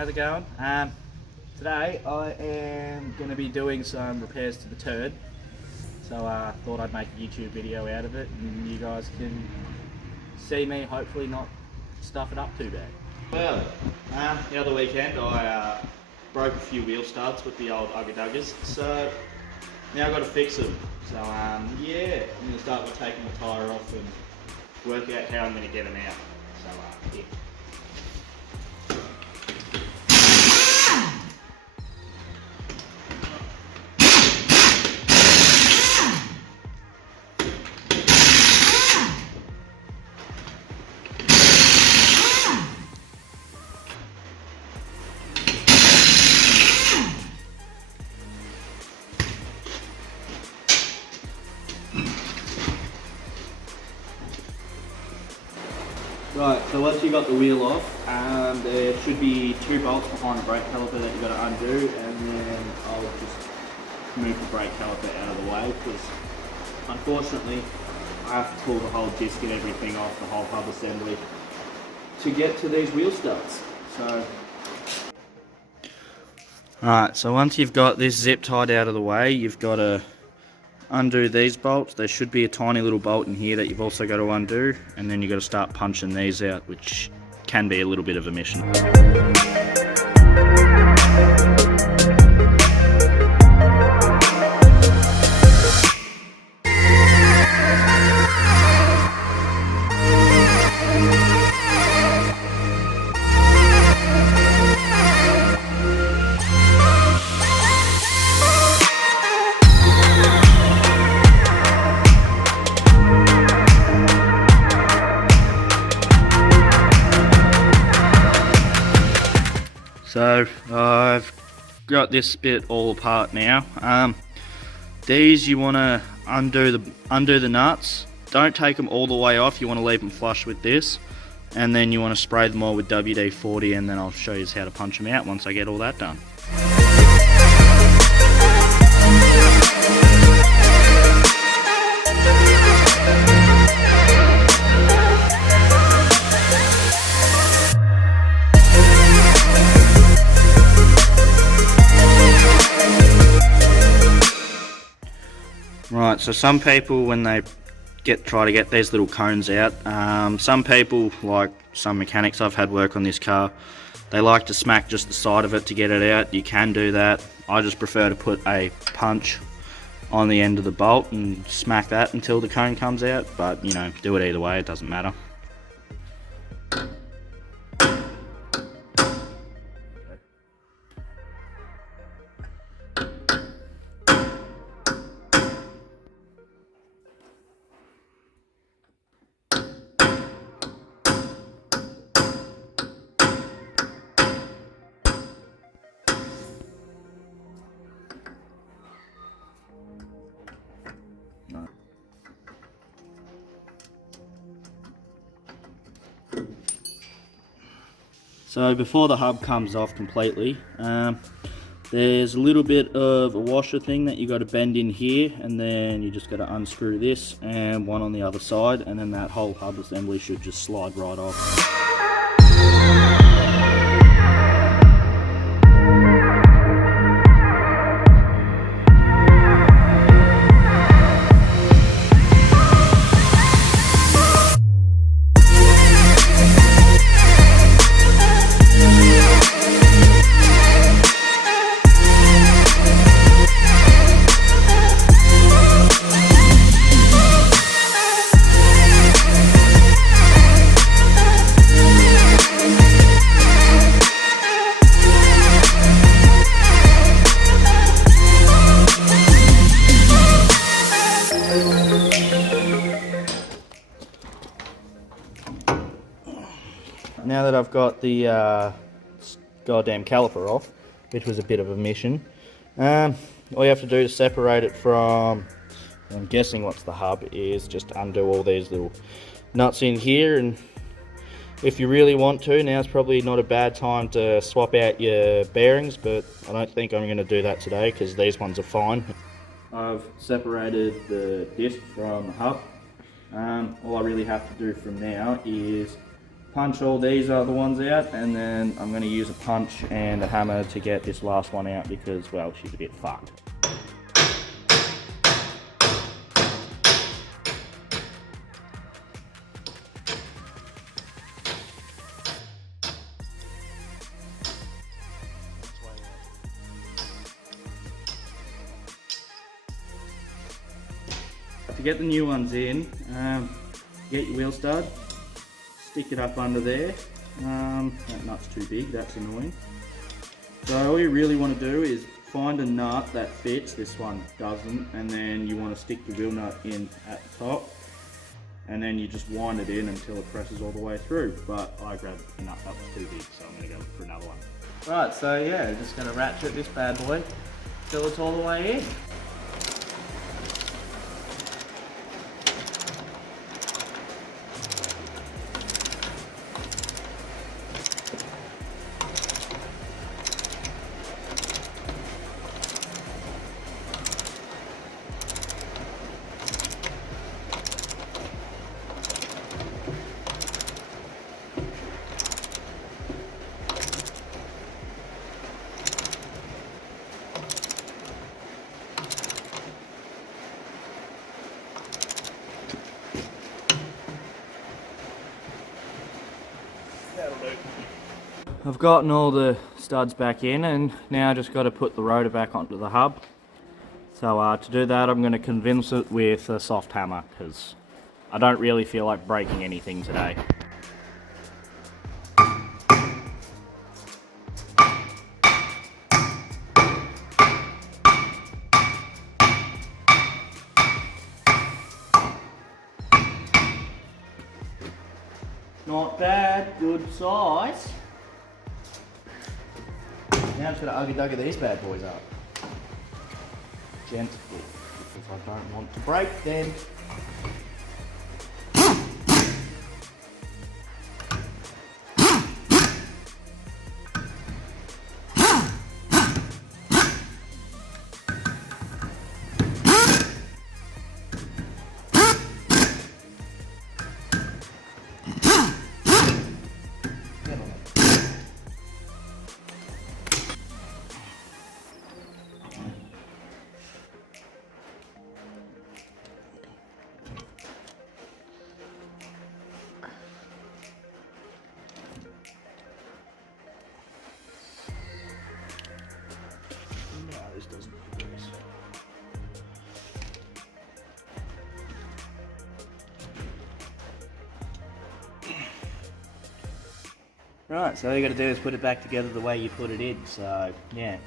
how's it going? Today I am going to be doing some repairs to the turd, so I thought I'd make a YouTube video out of it and you guys can see me hopefully not stuff it up too bad. Well, the other weekend I broke a few wheel studs with the old Ugga Duggers, so now I've got to fix them. So yeah, I'm going to start with taking the tyre off and work out how I'm going to get them out. So yeah. Right, so once you got the wheel off, there should be 2 bolts behind the brake caliper that you've got to undo, and then I'll just move the brake caliper out of the way because unfortunately I have to pull the whole disc and everything off, the whole hub assembly, to get to these wheel studs. Alright, so once you've got this zip tied out of the way, you've got to undo these bolts. There should be a tiny little bolt in here that you've also got to undo, and then you've got to start punching these out, which can be a little bit of a mission. So I've got this bit all apart now. These you want to undo the nuts. Don't take them all the way off. You want to leave them flush with this, and then you want to spray them all with WD-40, and then I'll show you how to punch them out once I get all that done. Right, so some people when they try to get these little cones out, some people, like some mechanics I've had work on this car, they like to smack just the side of it to get it out. You can do that. I just prefer to put a punch on the end of the bolt and smack that until the cone comes out, but you know, do it either way, it doesn't matter. So before the hub comes off completely, there's a little bit of a washer thing that you got to bend in here, and then you just got to unscrew this and one on the other side, and then that whole hub assembly should just slide right off. Now that I've got the goddamn caliper off, which was a bit of a mission, all you have to do to separate it from, I'm guessing what's the hub, is just undo all these little nuts in here, and if you really want to, now's probably not a bad time to swap out your bearings, but I don't think I'm going to do that today because these ones are fine. I've separated the disc from the hub. All I really have to do from now is punch all these other ones out, and then I'm going to use a punch and a hammer to get this last one out because, well, she's a bit fucked. To get the new ones in, get your wheel stud, stick it up under there. That nut's too big, that's annoying. So all you really want to do is find a nut that fits, this one doesn't, and then you want to stick the wheel nut in at the top, and then you just wind it in until it presses all the way through. But I grabbed a nut that was too big, so I'm going to go for another one. Right, so yeah, just going to ratchet this bad boy till it's all the way in. I've gotten all the studs back in, and now I just got to put the rotor back onto the hub. So to do that, I'm going to convince it with a soft hammer because I don't really feel like breaking anything today. Not bad, good size. Now I'm just going to uggy-duggy these bad boys up. Gently, because I don't want to break them. Doesn't do this. Right, so all you got to do is put it back together the way you put it in, so yeah.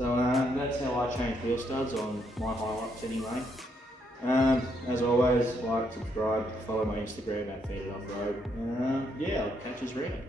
So that's how I change wheel studs on my Hilux anyway. As always, like, subscribe, follow my Instagram at Feed It Off Road. Yeah, I'll catch you around.